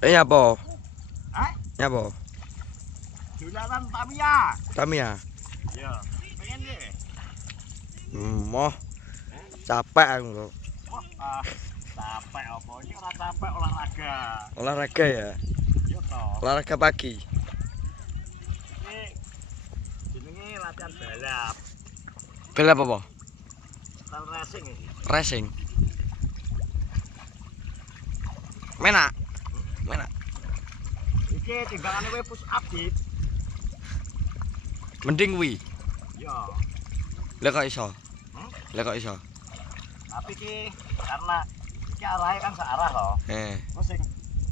Nyapa? Hah? Nyapa? Dolanan Tamiya. Tamiya. Iya. Pengen deh. Moh. Capek aku kok. Wah, capek apa? Ini ora capek olahraga. Olahraga ya? Iya toh. Olahraga pagi. Ini jenenge latihan balap. Balap apa? Style racing iki. Racing. Menak. Menak. Iki timbangane kowe push up, Dit. Mending kuwi. Iya. Lah kok iso? Hmm? Lah kok iso? Tapi iki karena iki arahnya kan searah loh. Terus sing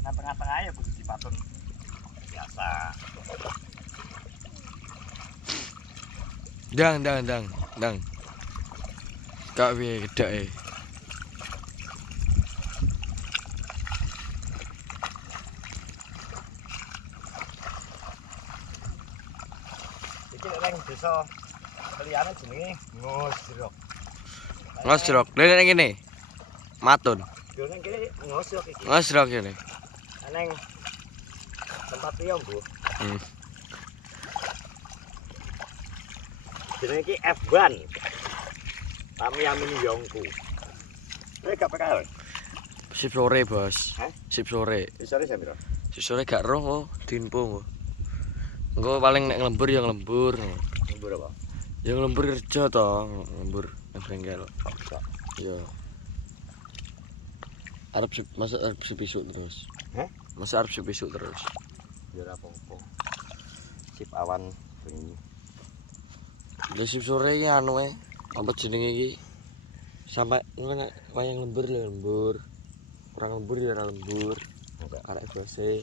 nang tengah-tengah ya kudu dipatun biasa. Dang. Kak piye gedake? Iki nek ning desa liyane jenenge ngosrok. Ngosrok. Lha nek ngene. Matun. Yo ning kene ngosrok iki. Ngosrok kene. Neng tempat liya, Bu. Jenenge iki F1. Tamiya Mini Yongku. Kowe gak PKL? Sip sore, Bos. Hah? Sip sore. Sore jam piro? Sip sore gak roh kok, dinpo kok. Engko paling nek nglembur ya nglembur. Lembur apa? Ya nglembur kerja to, nglembur nang bengkel. Iya. Masa arep sip besok terus. Hah? Masa arep sip besok terus. Ya ora apa-apa. Sip awan bengi. Ya sip sore iki anu apa jenenge iki? Sampai nek wayang lembur lho lembur. Kurang lembur ya ora lembur. Arek bose.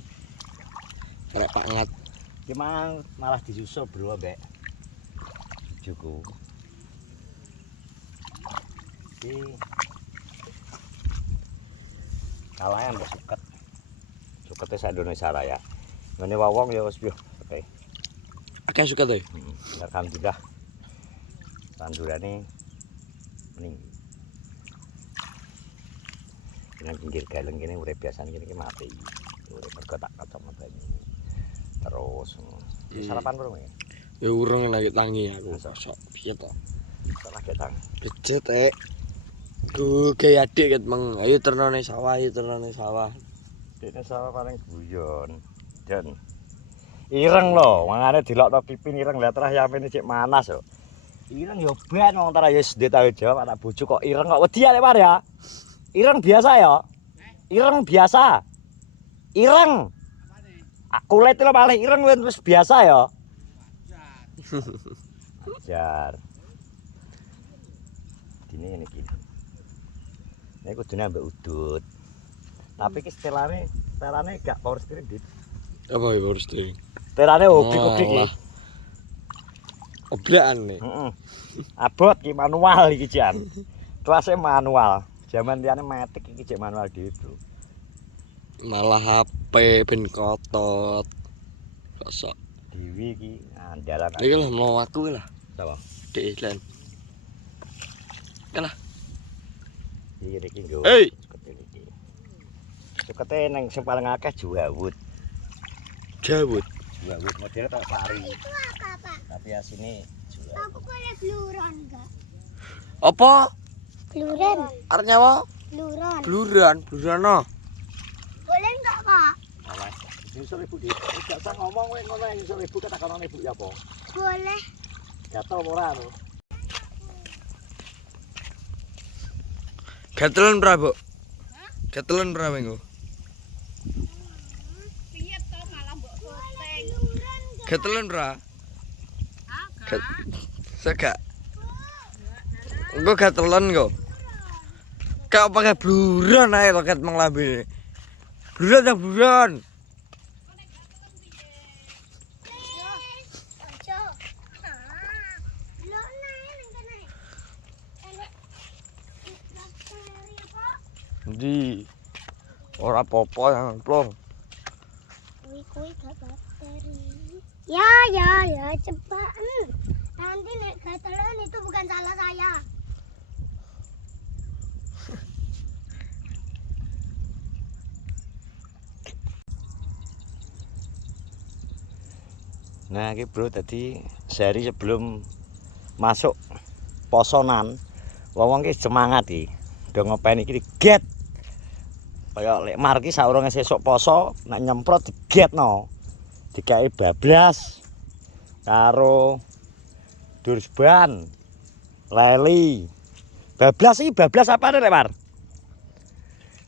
Arek Pak Ngat. Ki malah disusul bro mbek Juku. Ki kalayan mbok suket. Sukete sak Indonesia Raya. Ngene wawong ya wis piye. Oke. Akeh suka to. Alhamdulillah. Tandurane mending. Nang pinggir galeng kene urip biasane kene mati. Urip mergo tak kacamata. Terus sarapan bro ya? Ya urung lagi tangi aku. Sok piye to? Salah ketang. Becet Ku kayak adik ket meng. Ayo ternane sawah, Dene sawah paling guyon. Dan ireng lho, mangane dilokno pipin ireng lah terah yamene cek manas yo. Ireng yo ben wong tara ya sedhe tanggung jawab anak bojo kok ireng kok wedi arek Mar ya. Ireng biasa ya. Ireng biasa. Ireng. Kulit lho paling ireng wis biasa ya. Ajar. Dine ngene iki. Nek kudune ambek udut. Tapi ki setelane gak power steering dit. Apa ya power steering? Setelane oblik-oblik iki. Oblekan nih. Heeh. Abot ki manual iki jan. Kelasnya manual. Zaman liyane matic iki cek manual dhewe, Bro. Malah HP ben kotot. Kosok. Dewi iki andalan. Iki lah mau aku lah. Sapa? Dek lan. Kalah. Iki nggo. Hei. Sukete ning sing paling akeh Jawud. Jawud Model tok pari. Itu apa, Pak? Tapi asine Jawud. Aku boleh bluron enggak? Apa? Bluron. Arep nyawa? Bluron. Bluran. Boleh enggak, Pak? Alah, nyusul ibu di. Gak usah ngomong kowe ngono nyusul ibu katakan ibu ya apa? Boleh. Gatel ora anu. Gatelan berapa? Gatelan berapa engko? Piye to malah mbok poteng. Gatelan berapa? Segak. Engko gatelan engko. Kau pakai bluran ae loket manglambe. Bluran. Di ora apa-apa yang plong. Kuwi gak bakteri. Ya, cepat. Nanti nek gatelan itu bukan salah saya. Nah, iki bro, tadi sehari sebelum masuk posonan, wong ki semangat iki. Do ngopeni iki get. Kaya lek mar ki saurunge sesuk poso, nek nyemprot digetno. Dikai bablas karo dursban, leli. Bablas iki bablas apane lek mar?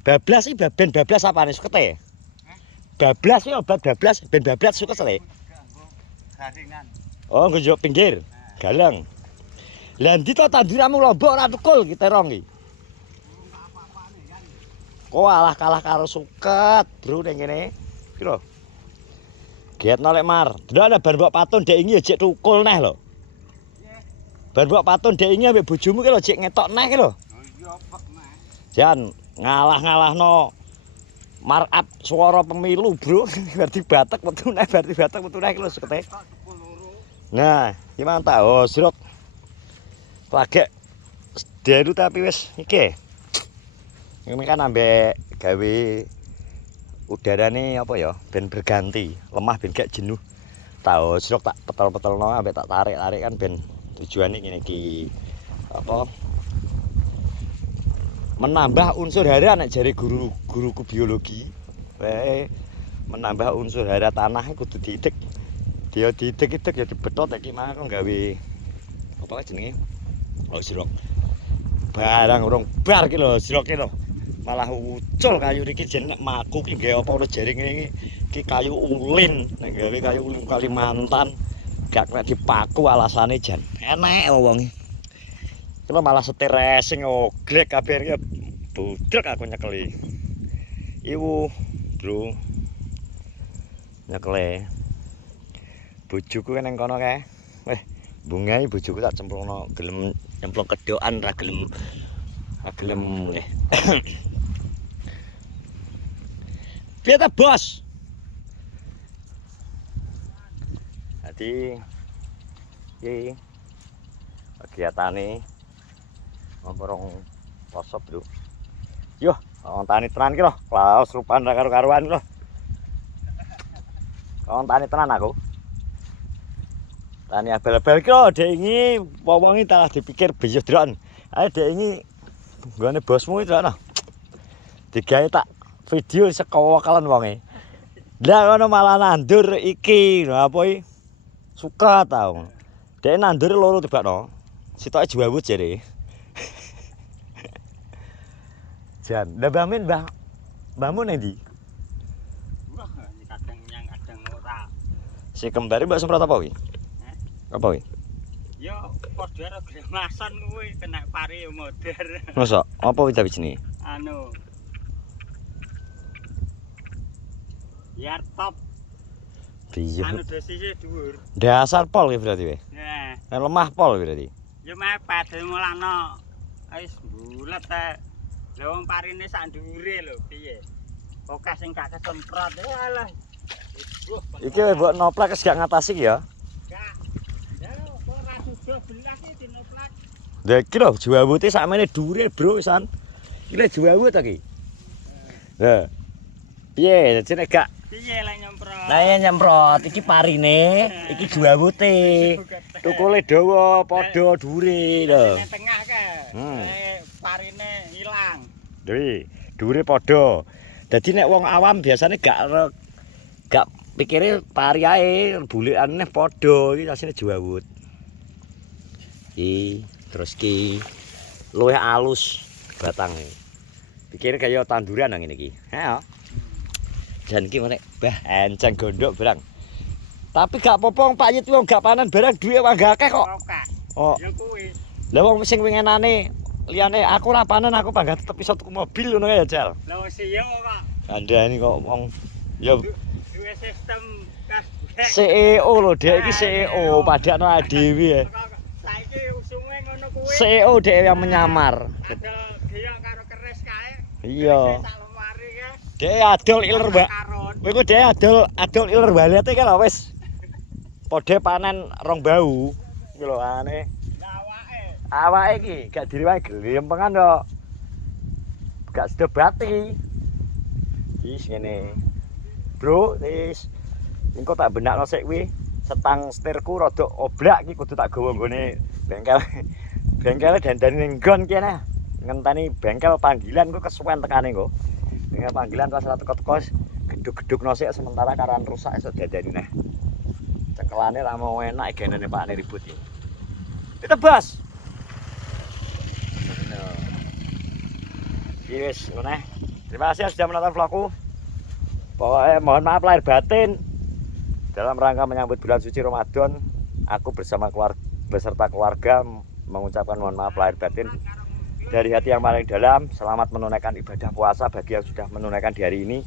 Bablas iki ben bablas apane sukete? Bablas iki obat bablas, ben bablas sukete le. Garingan. Oh, nggo pinggir. Galang. Lah ndi to tanduramu lombok ora tukul ki terong iki. Kok alah kalah karo suket, bro ning kene. Piro? Getno lek mar. Ndak bar mbok patun dek iki jek tukul neh lho. Bar mbok patun dek iki ambek bojomu ki lho jek ngetok neh ki lho. Oh iya pek mah. Jan ngalah-ngalahno markup suara pemilu, bro. Berarti batek metu neh, berarti batek metu neh ki lho sukete. Nah, gimana tak? Oh, sirok. Lagek deru tapi wis iki. Ini kan ambek gawe udarane apa ya? Ben berganti, lemah ben gak jenuh. Tahu sirok tak petel-petelno ambek tak tarik-tarik kan ben tujuane ngene iki. Apa? Menambah unsur hara nek jare guruku biologi. Menambah unsur hara tanah kudu diitik. Dia diitik-itik ya dibethot iki mah kok gawe apa jenenge? Oh sirok. Barang urung bar ki lho sirok ki lho. Malah ucul kayu iki jen nek maku ki gawe apa ora jaring iki kayu ulin. Nek gawe kayu ulin Kalimantan gak kena dipaku alasane jan. Enek wong. Kula malah setir racing oglek kabeh iki budek aku nyekeli. Iku, bro. Nyekele. Bojoku kan nang kono kae. Bungai bojoku tak cemplungno gelem nyemplung kedokan ra gelem Piye ta, Bos? Dadi iki kegiatane ngomong poso, bro. Yo, ontane tenan ki lho, klaus rupan ra karo-karuan lho. Ontane tenan aku. Tani abal-abal ki lho, dek iki wong-wong iki talah dipikir beyos dron. Ae dek iki nggone bosmu iki lho. Digawe tak video sekawakalan wonge. Lah ngono malah nandur iki lho apa iki? Suka tau. Dek nandur loro tibakno. Sitoke jawut jere. Jan, lah mbahmu nang ndi? Wah, kadang nyang kadang ora. Si kembar mbak semprot apa kuwi? Apa kuwi? Yo padha karo gremasan kuwi kena pari yo modar. Mosok apa kuwi jenenge? Anu. Yar top. Piye? Anu dosisnya dhuwur. Dasar pol kuwi berarti kowe. Nah, Lemah pol berarti. yo mepet mulane wis bulet ta. Lah wong parine sak dhuwure lho piye. Oke sing gak kesemprot. Alah. Iki mbok noplek wis gak ngatasi ki ya. Gak. Ya ora sudah belas iki dinoplak. Lah iki lho jawute sakmene dhuwure, Bro, pisan. Iki lho jawut ta ki. Lah. Piye, jane gak Piye lek nyemprot? Lah ya nyemprot iki parine, iki jawute. Tukule dawa padha dhuwure lho. Nang tengah ka. Parine ilang. Dewi, dhuwure padha. Dadi nek wong awam biasane gak pikire pari ae, bulikane padha iki asine jawut. Iki terus ki luwih alus batange. Pikir kaya tanduran nang ngene iki. Heeh. Jan iki menek bah enceng gondok barang. Tapi gak apa-apa Pak Yit wong gak panen barang duwe wong gak akeh kok. Oh. Ya kuwi. Lah wong sing wingenane liyane aku ora panen aku bangga tetep iso tuku mobil ngono ya, Jal. Lah wis iya kok. Kandhani kok wong ya Duwe sistem kas. CEO lho, Dek iki CEO padakno dhewe. Saiki usume ngono kuwi. CEO dhewe yang menyamar. Ada dia karo keris kae. Iya. Sak lemari ka. Dhewe adol iler, Mbak. Kowe ku dhewe adol iler balete ka lho wis. Padha panen rong bau. Iki lho ane. Awake iki gak diriwae glempengan kok. Gak sedebati. Wis ngene. Bro, wis engko tak benakno sik kuwi. setang setirku rada oblak iki kudu tak gawa nggone bengkel. Bengkele dandani ning nggon kene. Ngenteni bengkel panggilan ku kesuwen tekane nggo. Bengkel panggilan pas ora teko-teko gedhug-gedhugno sik sementara karan rusak esuk dadani neh. Cekelane ra mau enak genene pakne ribut iki. Ditebas. Wis ngono. Terima kasih sudah menonton vlogku. Pokoknya mohon maaf lahir batin. Dalam rangka menyambut bulan suci Ramadan, aku bersama beserta keluarga mengucapkan mohon maaf lahir batin dari hati yang paling dalam. Selamat menunaikan ibadah puasa bagi yang sudah menunaikan di hari ini.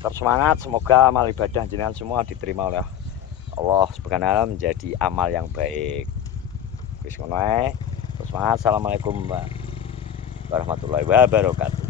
Tetap semangat, semoga amal ibadah jenengan semua diterima oleh Allah Subhanahu wa taala menjadi amal yang baik. Wis ngono ae. Terus semangat. Assalamualaikum warahmatullahi wabarakatuh.